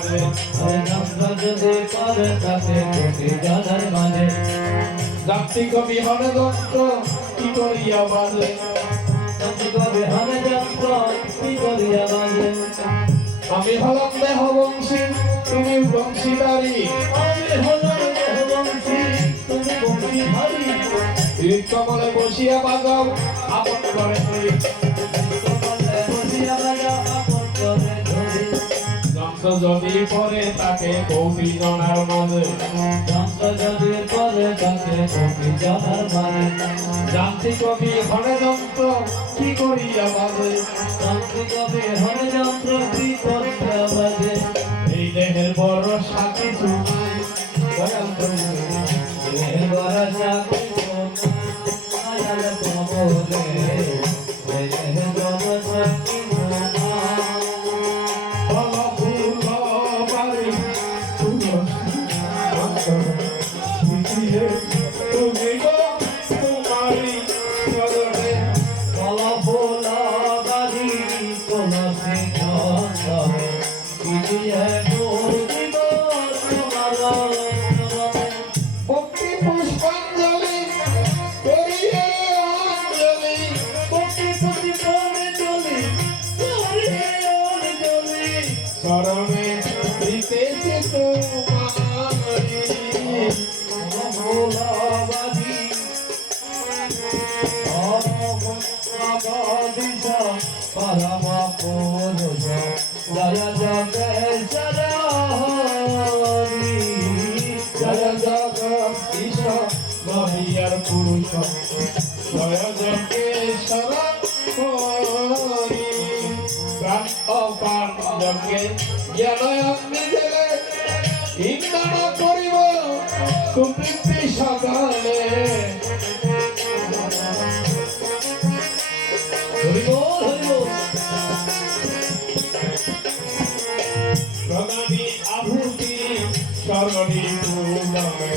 মাঝে যন্ত্র যদি করে থাকে কোটি জনের মাঝে যাত্রী কবি হরে যন্ত্র কি করিয়া বাজে যাত্রী কবি হরে যন্ত্র কি করিয়া বাজে আমি হলাম দেহ বংশী তুমি বংশীধারী আমি হলাম দেহ বংশী তুমি বংশীধারী কমলে বসিয়া বাজাও আপন করে ধরি কমলে বসিয়া বাজাও আপন করে ধরি যন্ত্র যদি পরে তাকে কৌটি জনার মাঝে যন্ত্র যদি করে তাকে কোটি জনের মাঝে যান্ত্রিক কবি হরে যন্ত্র কি করিয়া বাজে যান্ত্রিক কবি হরে যন্ত্র কি করিয়া বাজে এই দেহের বড় সাথী তুমি দয়াল তুমি দেহের বড় সাথী আয়াল কবলে দেহের বড় সাথী তুমি গো তোমারি চরণে কলফুলা বাড়ি তুলসী চন্দনে ইতিয়ে গৌরীব তোমার ভক্তি পুষ্পাঞ্জলি করিয়ে অঞ্জলি কোটি কোটি প্রাণে চলি করিয়ে অঞ্জলি চরণে দিতেছি তোমারি কলফুলা বাড়ি অবদিশা পরমা পুরুষ জয় জগেশ্বর হরি জয় জগদীশ মহিয়ার পুরুষ জয় জগেশ্বর হরি প্রাণ অপান যজ্ঞে জ্ঞান অগ্নি জেলে ইন্ধন করিব সুবৃত্তি সকালে প্রণামী আভূতি স্বর্ণী পূর্ণমে